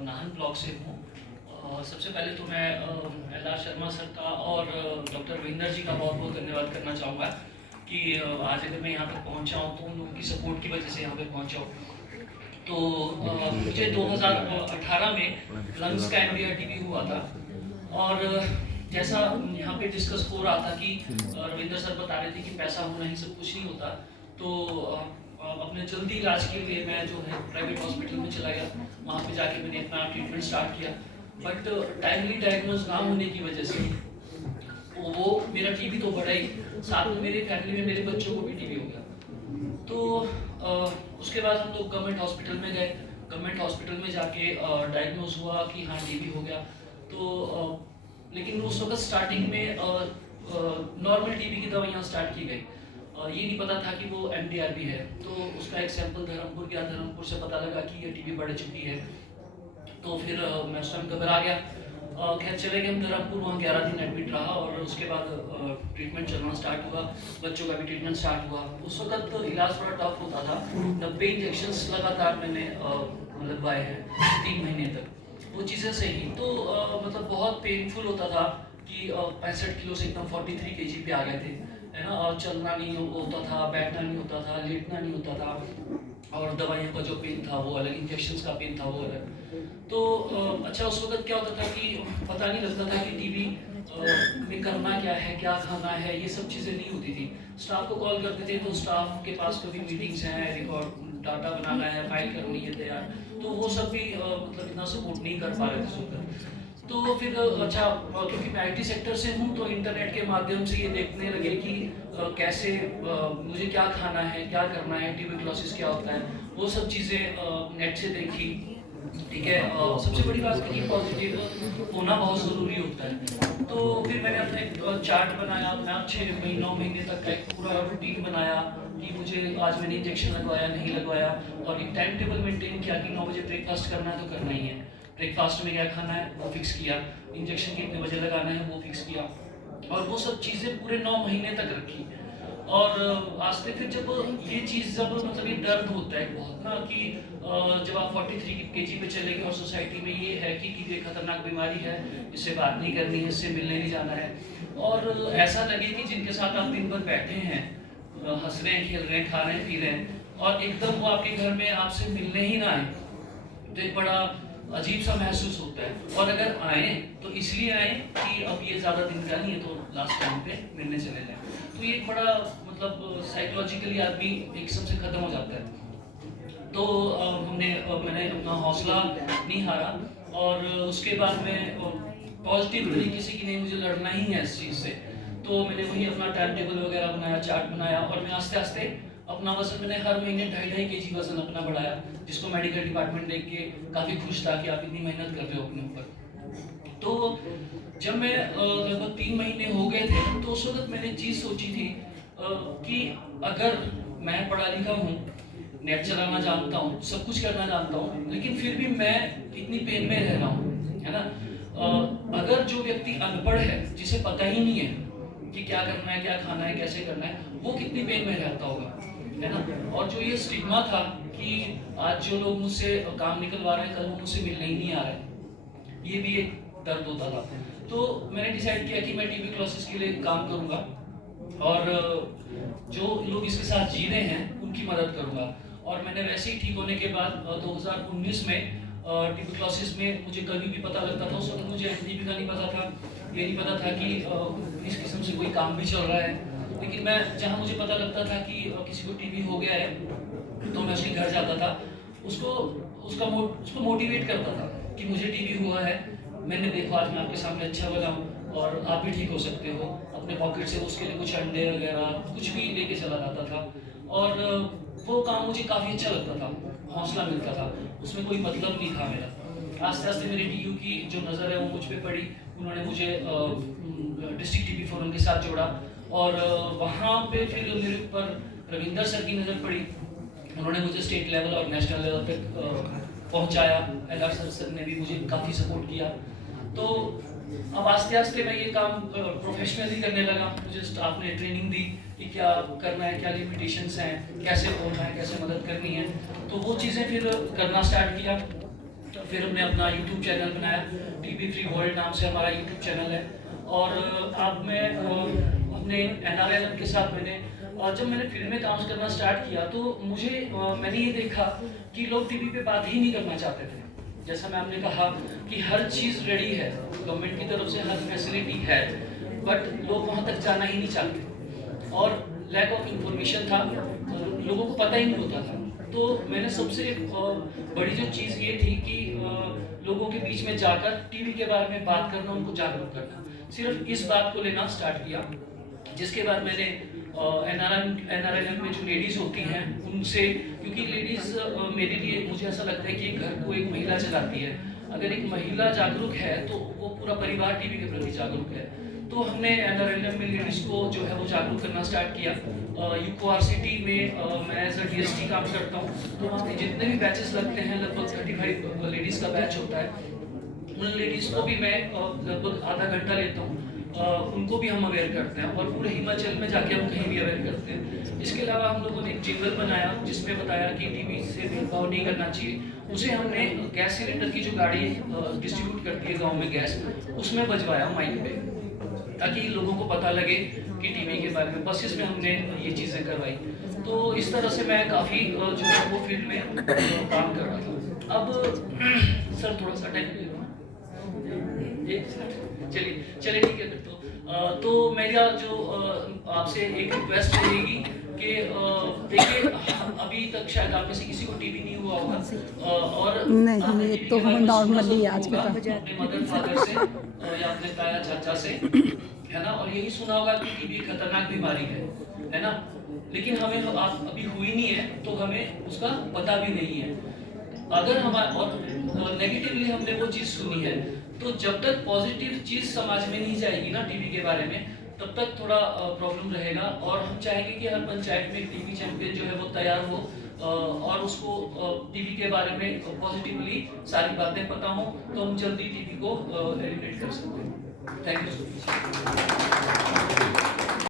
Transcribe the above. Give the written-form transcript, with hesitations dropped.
Nahan block से हूँ। सबसे पहले तो मैं एल.आर. शर्मा सर का और डॉक्टर रविंदर जी का बहुत बहुत धन्यवाद करना चाहूँगा कि आज अगर मैं यहाँ तक पहुँचा हूँ तो उन लोगों की सपोर्ट की वजह से यहाँ पे पहुँचा हूँ। तो मुझे 2018 में लंग्स का MDR-TB हुआ था और जैसा यहाँ पे डिस्कस हो रहा था कि रविंदर सर बता रहे थे कि पैसा होना ही सब कुछ नहीं होता। तो अपने जल्दी इलाज के लिए मैं जो है प्राइवेट हॉस्पिटल में चला गया। वहाँ पे जाके मैंने अपना ट्रीटमेंट स्टार्ट किया, बट टाइमली डायग्नोज ना होने की वजह से वो मेरा टीबी तो बढ़ा ही, साथ में मेरी फैमिली में मेरे बच्चों को भी टीबी हो गया। तो उसके बाद हम लोग गवर्नमेंट हॉस्पिटल में गए। गवर्नमेंट हॉस्पिटल में जाके डायग्नोज हुआ कि हाँ टीबी हो गया। तो लेकिन उस वक्त स्टार्टिंग में नॉर्मल टीबी की दवाइयाँ स्टार्ट की गई। ये नहीं पता था कि वो MDR भी है। तो उसका एक सैंपल धर्मपुर गया, धर्मपुर से पता लगा कि ये टीबी बढ़ चुकी है। तो फिर मैं उस टाइम घबरा गया। खैर चले गए हम धर्मपुर, वहाँ 11 दिन एडमिट रहा और उसके बाद ट्रीटमेंट चलना स्टार्ट हुआ। बच्चों का भी ट्रीटमेंट स्टार्ट हुआ। उस वक्त तो इलाज थोड़ा टफ होता था। 90 इंजेक्शंस लगातार मैंने लगवाए हैं 3 महीने तक। वो चीज़ें सही तो मतलब बहुत पेनफुल होता था कि 65 किलो से एकदम 43 kg पे आ गए थे, है ना। और चलना नहीं होता था, बैठना नहीं होता था, लेटना नहीं होता था, और दवाइयों का जो पेन था वो अलग, इंजेक्शंस का पेन था वो अलग। तो अच्छा उस वक्त क्या होता था कि पता नहीं लगता था कि टीबी में करना क्या है, क्या खाना है, ये सब चीज़ें नहीं होती थी। स्टाफ को कॉल करते थे तो स्टाफ के पास कभी मीटिंग्स हैं, रिकॉर्ड डाटा बनाना है, फाइल करनी है तैयार, तो वो सब भी मतलब इतना सपोर्ट नहीं कर पा रहे थे सुनकर। तो फिर अच्छा क्योंकि मैं IT सेक्टर से हूँ तो इंटरनेट के माध्यम से ये देखने लगे कि कैसे मुझे क्या खाना है, क्या करना है, ट्यूबरक्लोसिस क्या होता है, वो सब चीज़ें नेट से देखी। ठीक है, सबसे बड़ी बात है कि पॉजिटिव होना बहुत ज़रूरी होता है। तो फिर मैंने अपना एक चार्ट बनाया, अपना 6 महीने तक का एक पूरा रूटीन बनाया कि मुझे आज मैंने इंजेक्शन लगवाया नहीं लगवाया, और एक टाइम टेबल मेंटेन किया कि 9 बजे ब्रेकफास्ट करना है तो करना ही है, ब्रेकफास्ट में क्या खाना है वो फिक्स किया, इंजेक्शन कितने बजे लगाना है वो फिक्स किया, और वो सब चीज़ें पूरे 9 महीने तक रखी। और आज तक फिर जब ये चीज़ जब मतलब ये दर्द होता है बहुत ना कि जब आप 43 kg पे चले गए और सोसाइटी में ये है कि ये खतरनाक बीमारी है, इससे बात नहीं करनी है, इससे मिलने नहीं जाना है, और ऐसा लगे कि जिनके साथ आप दिन भर बैठे हैं, हंस रहे हैं, खेल रहे हैं, खा रहे हैं, पी रहे हैं, और एकदम वो आपके घर में आपसे मिलने ही ना आए, तो एक बड़ा अजीब सा महसूस होता है। और अगर आए तो इसलिए आए कि अब ये ज़्यादा दिन का नहीं है तो लास्ट टाइम पे मिलने चले जाएं। तो ये एक बड़ा मतलब साइकोलॉजिकली आदमी एक सबसे ख़त्म हो जाता है। तो मैंने अपना हौसला नहीं हारा, और उसके बाद में पॉजिटिव तरीके से कि नहीं मुझे लड़ना ही है इस चीज़ से, तो मैंने वही अपना टाइम टेबल वगैरह बनाया, चार्ट बनाया, और मैं आस्ते आस्ते अपना वजन मैंने हर महीने 2.5 kg वजन अपना बढ़ाया, जिसको मेडिकल डिपार्टमेंट देख के काफ़ी खुश था कि आप इतनी मेहनत कर रहे हो अपने ऊपर। तो जब मैं लगभग 3 महीने हो गए थे तो उस वक्त मैंने चीज़ सोची थी कि अगर मैं पढ़ा लिखा हूँ, नेट चलाना जानता हूँ, सब कुछ करना जानता हूँ, लेकिन फिर भी मैं इतनी पेन में रह रहा हूँ, है ना। अगर जो व्यक्ति अनपढ़ है, जिसे पता ही नहीं है कि क्या करना है, क्या खाना है, कैसे करना है, वो कितनी पेन में रहता होगा, है ना। और जो ये स्टिग्मा था कि आज जो लोग मुझसे काम निकलवा रहे हैं, कल वो मुझसे मिलने ही नहीं आ रहे, ये भी एक दर्द होता था। तो मैंने डिसाइड किया कि मैं ट्यूबरक्लोसिस के लिए काम करूँगा, और जो लोग इसके साथ जी रहे हैं उनकी मदद करूँगा। और मैंने वैसे ही ठीक होने के बाद 2019 में ट्यूबरक्लोसिस में मुझे कभी भी पता लगता था, उस वक्त मुझे NDB का नहीं पता था, ये नहीं पता था कि इस किस्म से कोई काम भी चल रहा है। लेकिन मैं जहाँ मुझे पता लगता था कि किसी को टीबी हो गया है तो मैं उसके घर जाता था, उसको मोटिवेट करता था कि मुझे टीबी हुआ है, मैंने देखो आज मैं आपके सामने अच्छा बना हूँ और आप भी ठीक हो सकते हो। अपने पॉकेट से उसके लिए कुछ अंडे वगैरह कुछ भी लेके चला जाता था, और वो काम मुझे काफ़ी अच्छा लगता था, हौसला मिलता था, उसमें कोई मतलब नहीं था मेरा। आस्ते आस्ते मेरी DU की जो नज़र है वो मुझ पर पड़ी, उन्होंने मुझे डिस्ट्रिक्ट टीबी फोरम के साथ जोड़ा, और वहाँ पे फिर मेरे ऊपर रविंदर सर की नज़र पड़ी, उन्होंने मुझे स्टेट लेवल और नेशनल लेवल तक पहुँचाया। एल.आर. सर ने भी मुझे काफ़ी सपोर्ट किया। तो अब आस्ते आस्ते मैं ये काम प्रोफेशनली करने लगा, मुझे स्टाफ ने ट्रेनिंग दी कि क्या करना है, क्या लिमिटेशंस हैं, कैसे बोलना है, कैसे मदद करनी है, तो वो चीज़ें फिर करना स्टार्ट किया। फिर हमने अपना यूट्यूब चैनल बनाया, टीवी फ्री वर्ल्ड नाम से हमारा यूट्यूब चैनल है। और अब मैं अपने NRLM के साथ जब मैंने फिल्म में काम करना स्टार्ट किया तो मैंने ये देखा कि लोग टीवी पे बात ही नहीं करना चाहते थे। जैसा मैम ने कहा कि हर चीज़ रेडी है, गवर्नमेंट की तरफ से हर फैसिलिटी है, बट लोग वहाँ तक जाना ही नहीं चाहते और लैक ऑफ इंफॉर्मेशन था, लोगों को पता ही नहीं होता था। तो मैंने सबसे बड़ी जो चीज़ ये थी कि लोगों के बीच में जाकर टीवी के बारे में बात करना, उनको जागरूक करना, सिर्फ इस बात को लेना स्टार्ट किया। जिसके बाद मैंने NRLM में जो लेडीज़ होती हैं उनसे, क्योंकि लेडीज़ मेरे लिए, मुझे ऐसा लगता है कि एक घर को एक महिला चलाती है। अगर एक महिला जागरूक है तो वो पूरा परिवार टीवी के प्रति जागरूक है। तो हमने NRLM में लेडीज़ को जो है वो जागरूक करना स्टार्ट किया। UKRCT में मैं एज अ DST काम करता हूँ, तो वहाँ पे जितने भी बैचेस लगते हैं, लगभग 35 लेडीज़ का बैच होता है। उन लेडीज़ को भी मैं लगभग आधा घंटा लेता हूँ, उनको भी हम अवेयर करते हैं और पूरे हिमाचल में जाके हम कहीं भी अवेयर करते हैं। इसके अलावा हम लोगों ने एक जिंगल बनाया जिसमें बताया कि टीवी से भेदभाव नहीं करना चाहिए। उसे हमने गैस सिलेंडर की जो गाड़ी डिस्ट्रीब्यूट करती है गांव में गैस, उसमें बजवाया माइक पे, ताकि लोगों को पता लगे कि टीवी के बारे में। बसेस में हमने ये चीज़ें करवाई। तो इस तरह से मैं काफ़ी जो है वो फील्ड में काम कर रहा था। अब सर थोड़ा सा टाइम चलिए ठीक है। तो मेरा जो आपसे एक रिक्वेस्ट रहेगी कि देखिए, अभी तक शायद आप में से किसी को टीवी नहीं हुआ होगा, और नहीं, ये तो हम नॉर्मली आज के अपने मदर फादर से या अपने ताया चाचा से, है ना, और यही सुना होगा कि टीबी खतरनाक बीमारी है ना, लेकिन हमें आप अभी हुई नहीं है तो हमें उसका पता भी नहीं है। अगर हमारे और नेगेटिवली हमने वो चीज़ सुनी है, तो जब तक पॉजिटिव चीज़ समाज में नहीं जाएगी ना टीबी के बारे में, तब तक थोड़ा प्रॉब्लम रहेगा। और हम चाहेंगे कि हर पंचायत में एक टीबी चैंपियन जो है वो तैयार हो, और उसको टीबी के बारे में पॉजिटिवली सारी बातें पता हो, तो हम जल्दी टीबी को एलिमिनेट कर सकते हैं। Thank you so much.